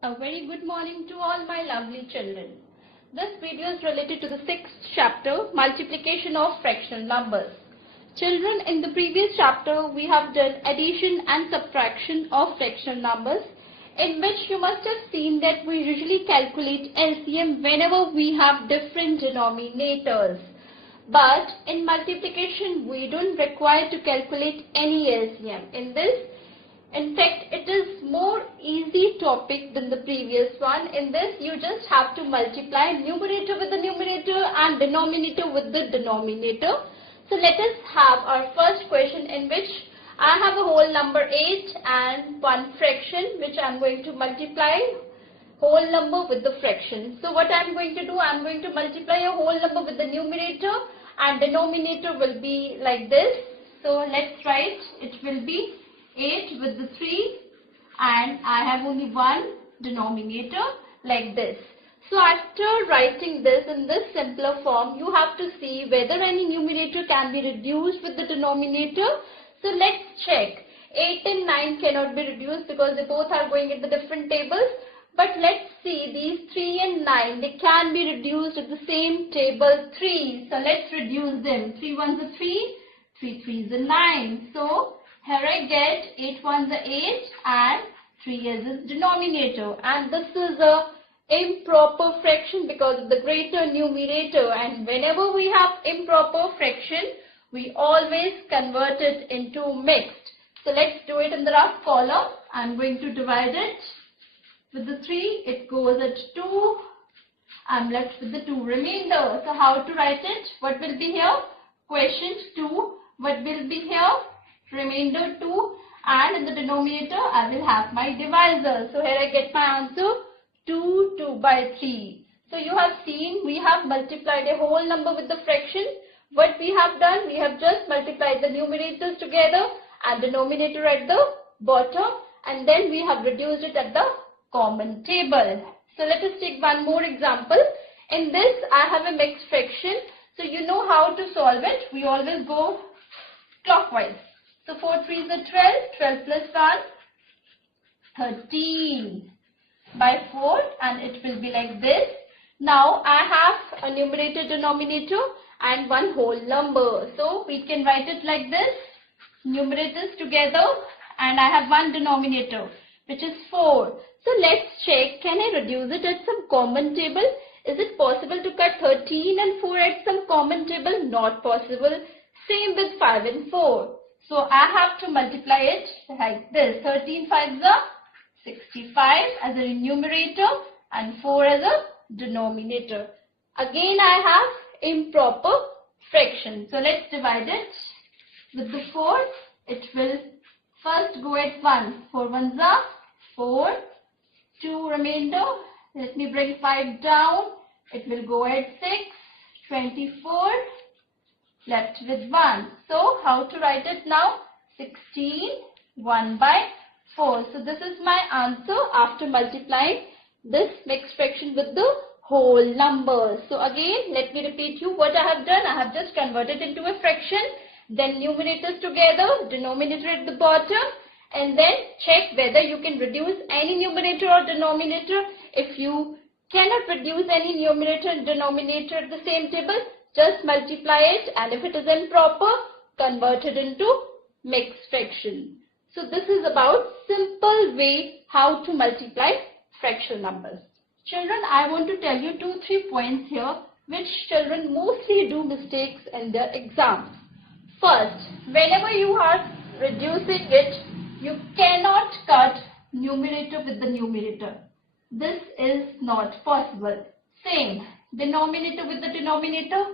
A very good morning to all my lovely children. This video is related to the 6th chapter, multiplication of fractional numbers. Children, in the previous chapter we have done addition and subtraction of fractional numbers, in which you must have seen that we usually calculate LCM whenever we have different denominators. But in multiplication we don't require to calculate any LCM. In fact, it is more easy topic than the previous one. In this, you just have to multiply numerator with the numerator and denominator with the denominator. So let us have our first question, in which I have a whole number 8 and one fraction, which I am going to multiply whole number with the fraction. So what I am going to do, I am going to multiply a whole number with the numerator and denominator will be like this. So let's write, it will be 8 with the 3 and I have only one denominator like this. So after writing this in this simpler form, you have to see whether any numerator can be reduced with the denominator. So let's check. 8 and 9 cannot be reduced because they both are going in the different tables. But let's see, these 3 and 9, they can be reduced at the same table 3. So let's reduce them. 3 ones are 3, 3 threes are 9. So here I get 8 ones are 8 and 3 is its denominator, and this is a improper fraction because of the greater numerator, and whenever we have improper fraction we always convert it into mixed. So let's do it in the rough column. I'm going to divide it with the 3, it goes at 2, I'm left with the 2 remainder. So how to write it? What will be here? Quotient 2, what will be here? Remainder 2, and in the denominator I will have my divisor. So here I get my answer 2 by 3. So you have seen we have multiplied a whole number with the fraction. What we have done, we have just multiplied the numerators together and denominator at the bottom, and then we have reduced it at the common table. So let us take one more example. In this I have a mixed fraction. So you know how to solve it. We always go clockwise. So 4 3s are 12, 12 plus 1, 13 by 4, and it will be like this. Now I have a numerator, denominator and one whole number. So we can write it like this, numerators together, and I have one denominator which is 4. So let's check, can I reduce it at some common table? Is it possible to cut 13 and 4 at some common table? Not possible. Same with 5 and 4. So I have to multiply it like this. 13 5s are 65 as a numerator and 4 as a denominator. Again I have improper fraction. So let's divide it with the 4. It will first go at 1. 4 1s are 4. 2 remainder. Let me bring 5 down. It will go at 6. 24. Left with 1. So how to write it now? 16, 1 by 4. So this is my answer after multiplying this mixed fraction with the whole number. So again, let me repeat you what I have done. I have just converted into a fraction, then numerators together, denominator at the bottom, and then check whether you can reduce any numerator or denominator. If you cannot reduce any numerator and denominator at the same table, just multiply it, and if it is improper, convert it into mixed fraction. So this is about simple way how to multiply fractional numbers. Children, I want to tell you 2-3 points here which children mostly do mistakes in their exams. First, whenever you are reducing it, you cannot cut numerator with the numerator. This is not possible. Same, denominator with the denominator,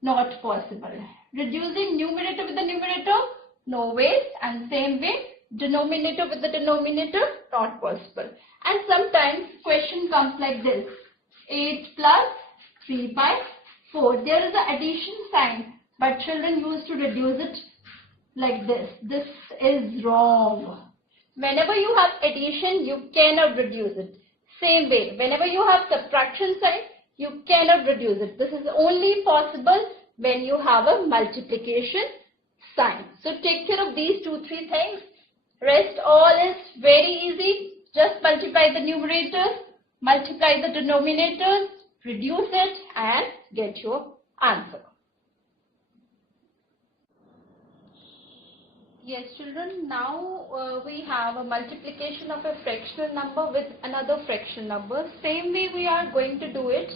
not possible. Reducing numerator with the numerator, no way. And same way, denominator with the denominator, not possible. And sometimes question comes like this, 8 plus 3 by 4. There is an addition sign, but children used to reduce it like this. This is wrong. Whenever you have addition, you cannot reduce it. Same way, whenever you have subtraction sign, you cannot reduce it. This is only possible when you have a multiplication sign. So take care of these 2-3 things. Rest all is very easy. Just multiply the numerators, multiply the denominators, reduce it and get your answer. Yes children, now we have a multiplication of a fractional number with another fractional number. Same way we are going to do it.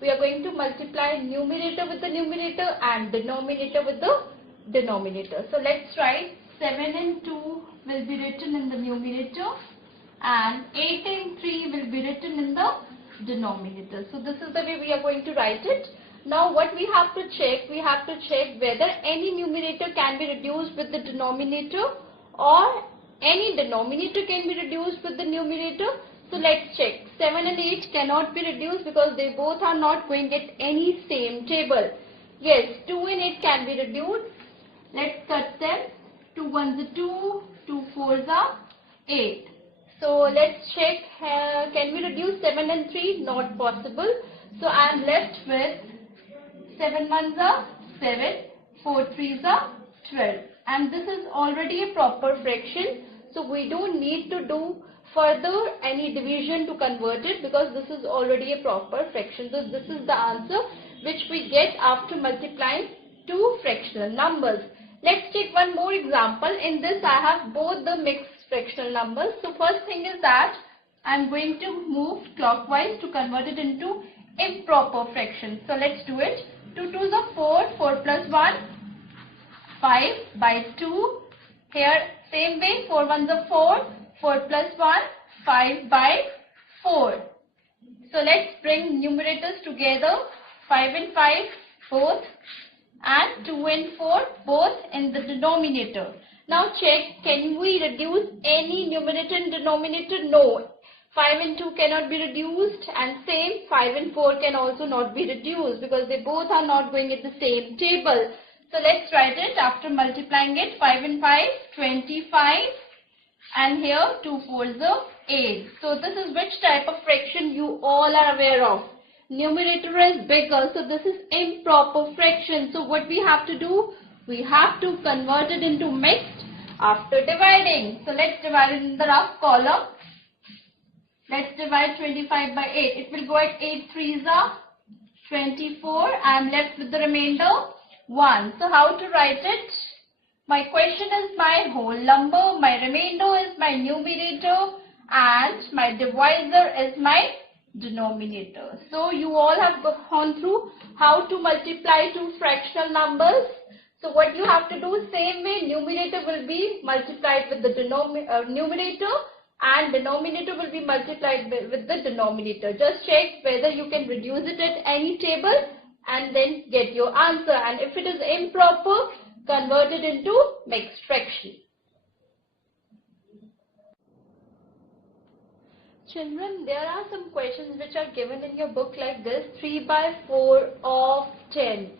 We are going to multiply numerator with the numerator and denominator with the denominator. So let's write 7 and 2 will be written in the numerator and 8 and 3 will be written in the denominator. So this is the way we are going to write it. Now what we have to check whether any numerator can be reduced with the denominator or any denominator can be reduced with the numerator. So let's check. 7 and 8 cannot be reduced because they both are not going at any same table. Yes, 2 and 8 can be reduced. Let's cut them. 2 1s are 2, 2 4s are 8. So let's check, can we reduce 7 and 3? Not possible. So I am left with 7 1s are 7, 4 3s are 12. And this is already a proper fraction. So we don't need to do further any division to convert it because this is already a proper fraction. So this is the answer which we get after multiplying two fractional numbers. Let's take one more example. In this I have both the mixed fractional numbers. So first thing is that I am going to move clockwise to convert it into improper fraction. So let's do it. 2 2s are 4, 4 plus 1, 5 by 2. Here same way, 4 1s are 4, 4 plus 1, 5 by 4. So let's bring numerators together. 5 and 5 both and 2 and 4 both in the denominator. Now check, can we reduce any numerator and denominator? No. 5 and 2 cannot be reduced and same 5 and 4 can also not be reduced because they both are not going at the same table. So let's write it after multiplying it. 5 and 5, 25 and here 2 4s are 8. So this is which type of fraction you all are aware of. Numerator is bigger, so this is improper fraction. So what we have to do? We have to convert it into mixed after dividing. So let's divide it in the rough column. Let's divide 25 by 8. It will go at 8 3s are 24. I am left with the remainder 1. So how to write it? My question is my whole number, my remainder is my numerator and my divisor is my denominator. So you all have gone through how to multiply two fractional numbers. So what you have to do, same way, numerator will be multiplied with the numerator and denominator will be multiplied with the denominator. Just check whether you can reduce it at any table and then get your answer. And if it is improper, convert it into mixed fraction. Children, there are some questions which are given in your book like this. 3 by 4 of 10.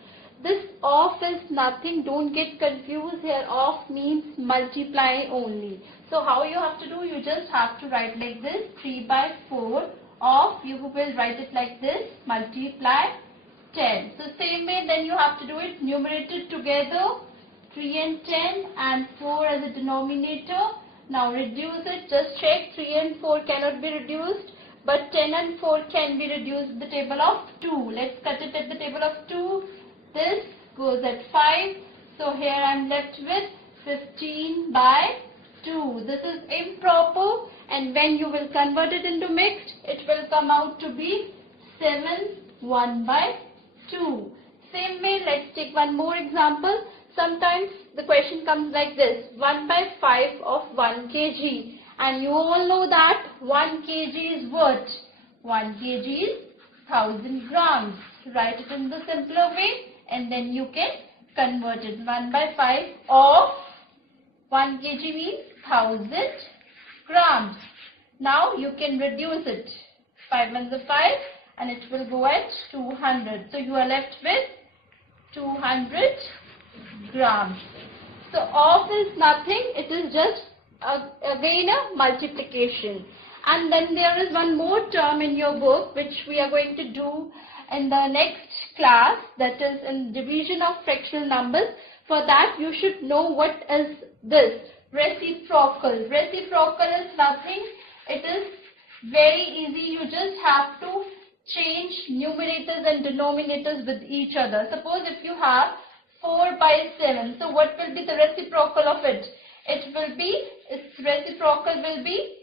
This of is nothing. Don't get confused here. Of means multiply only. So how you have to do? You just have to write like this. 3 by 4 of, you will write it like this. Multiply 10. So same way then you have to do it. Numerator together. 3 and 10 and 4 as a denominator. Now reduce it. Just check. 3 and 4 cannot be reduced. But 10 and 4 can be reduced at the table of 2. Let's cut it at the table of 2. This goes at 5. So here I am left with 15 by 2. This is improper. And when you will convert it into mixed, it will come out to be 7 1 by 2. Same way, let's take one more example. Sometimes the question comes like this. 1 by 5 of 1 kg. And you all know that 1 kg is what? 1 kg is 1000 grams. Write it in the simpler way and then you can convert it. 1 by 5 of 1 kg means 1000 grams. Now you can reduce it. 5 1s are 5 and it will go at 200. So you are left with 200 grams. So of is nothing. It is just again a multiplication. And then there is one more term in your book which we are going to do in the next class, that is in division of fractional numbers. For that you should know what is this reciprocal. Reciprocal is nothing It is very easy. You just have to change numerators and denominators with each other. Suppose if you have 4 by 7, so what will be the reciprocal of it? Its reciprocal will be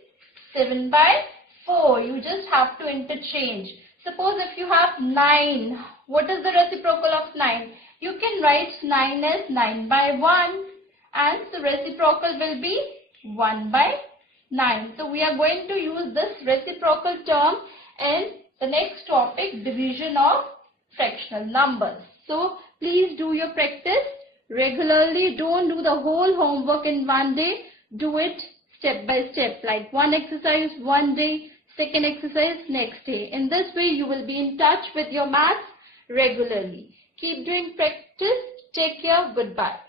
7 by 4. You just have to interchange. Suppose if you have 9, what is the reciprocal of 9? You can write 9 as 9 by 1, and the reciprocal will be 1 by 9. So we are going to use this reciprocal term in the next topic, division of fractional numbers. So please do your practice regularly. Don't do the whole homework in one day. Do it step by step, like one exercise one day, second exercise next day. In this way you will be in touch with your maths regularly. Keep doing practice. Take care. Goodbye.